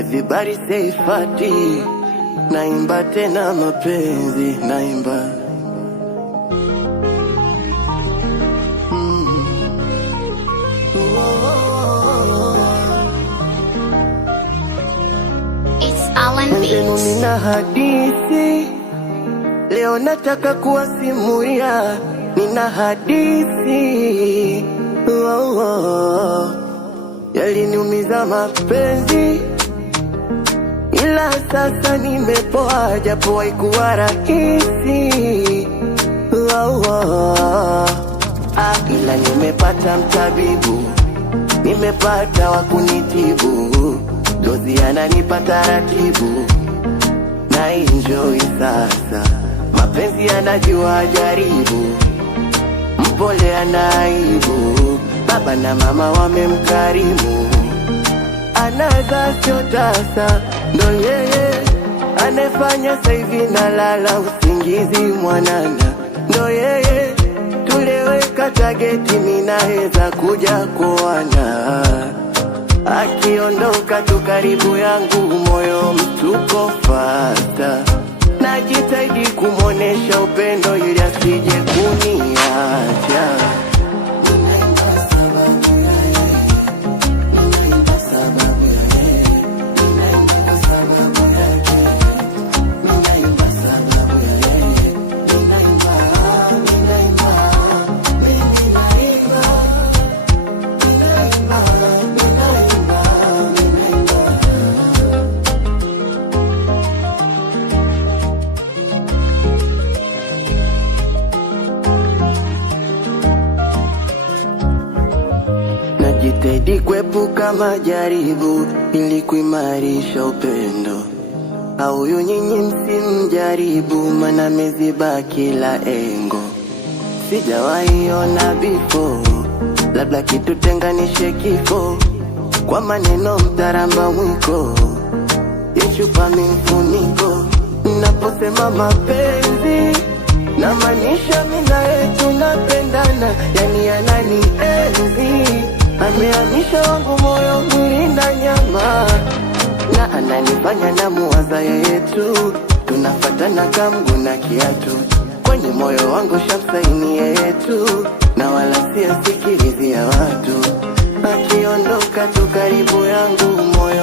Everybody say fati, naimba tena mapenzi, naimba It's Alan Beats. Nina hadithi leo nataka kuwasimulia, nina hadithi yaliniumiza mapenzi, ila sasa nimepoa, japo haikuwa rahisi. Ila nimepata mtabibu, nimepata wakunitibu, dozi ananipa taratibu, na enjoy sasa. Mapenzi anajua jaribu, mpole anaibu, baba na mama wamemkarimu, anaza sio tasa, ndo yeye anefanya saivi na lala usingizi mwanana, ndo yeye tuleweka tageti, minaweza kuja kuona, akiondoka tu karibu yangu moyo mtuko fasta, najitahidi kumuonesha upendo ili asije kuniacha. Najitahidi kuepuka majaribu ili kuimarisha upendo, au nyinyi msimjaribu, maana meziba kila engo. Sijawahi ona before, labda kitutenganishe kifo, kwa maneno mtaramba mwiko, yechupa mfuniko. Naposema mapenzi na maanisha mimi naye tunapendana, yani anani enzi, ameamisha wangu moyo mwili na nyama, na ananifanya na muwaza yetu, tunafatana kamgu na kiatu, kwenye moyo wangu shamsaini yetu, na wala siyasikilizia watu, akiondoka tu karibu yangu moyo